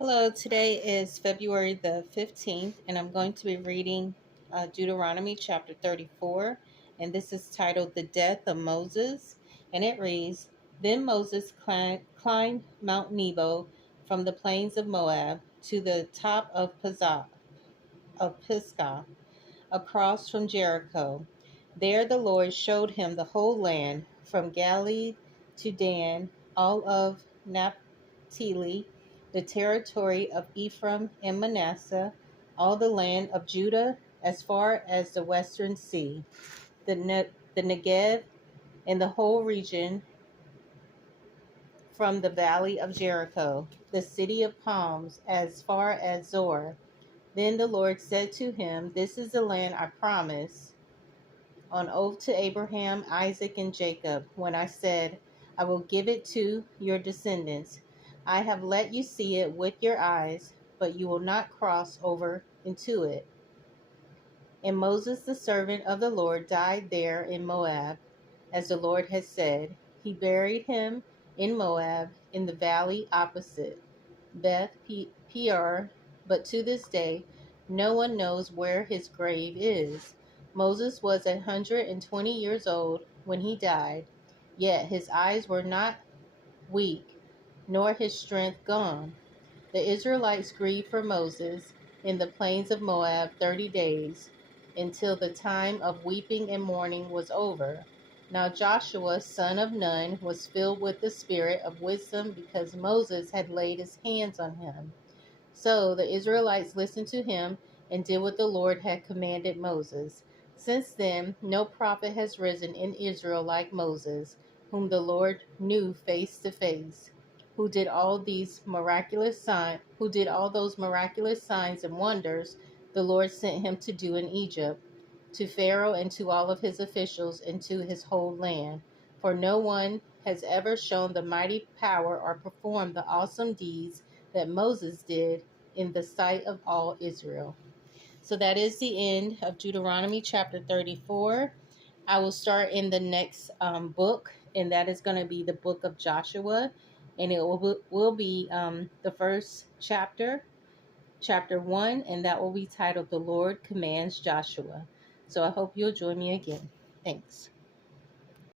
Hello, today is February the 15th, and I'm going to be reading Deuteronomy chapter 34, and this is titled The Death of Moses, and it reads, Then Moses climbed Mount Nebo from the plains of Moab to the top of Pisgah, across from Jericho. There the Lord showed him the whole land, from Galilee to Dan, all of Naphtali, the territory of Ephraim and Manasseh, all the land of Judah as far as the western sea, the Negev, and the whole region from the valley of Jericho, the city of palms, as far as Zor. Then the Lord said to him, This is the land I promised on oath to Abraham, Isaac, and Jacob, when I said, I will give it to your descendants. I have let you see it with your eyes, but you will not cross over into it. And Moses, the servant of the Lord, died there in Moab, as the Lord had said. He buried him in Moab, in the valley opposite Beth Peor, but to this day no one knows where his grave is. Moses was 120 years old when he died, yet his eyes were not weak, nor his strength gone. The Israelites grieved for Moses in the plains of Moab 30 days, until the time of weeping and mourning was over. Now Joshua, son of Nun, was filled with the spirit of wisdom because Moses had laid his hands on him. So the Israelites listened to him and did what the Lord had commanded Moses. Since then, no prophet has risen in Israel like Moses, whom the Lord knew face to face, who did all those miraculous signs and wonders the Lord sent him to do in Egypt, to Pharaoh and to all of his officials and to his whole land. For no one has ever shown the mighty power or performed the awesome deeds that Moses did in the sight of all Israel. So that is the end of Deuteronomy chapter 34. I will start in the next book, and that is going to be the book of Joshua, and it will be the first chapter, chapter 1, and that will be titled The Lord Commands Joshua. So I hope you'll join me again. Thanks.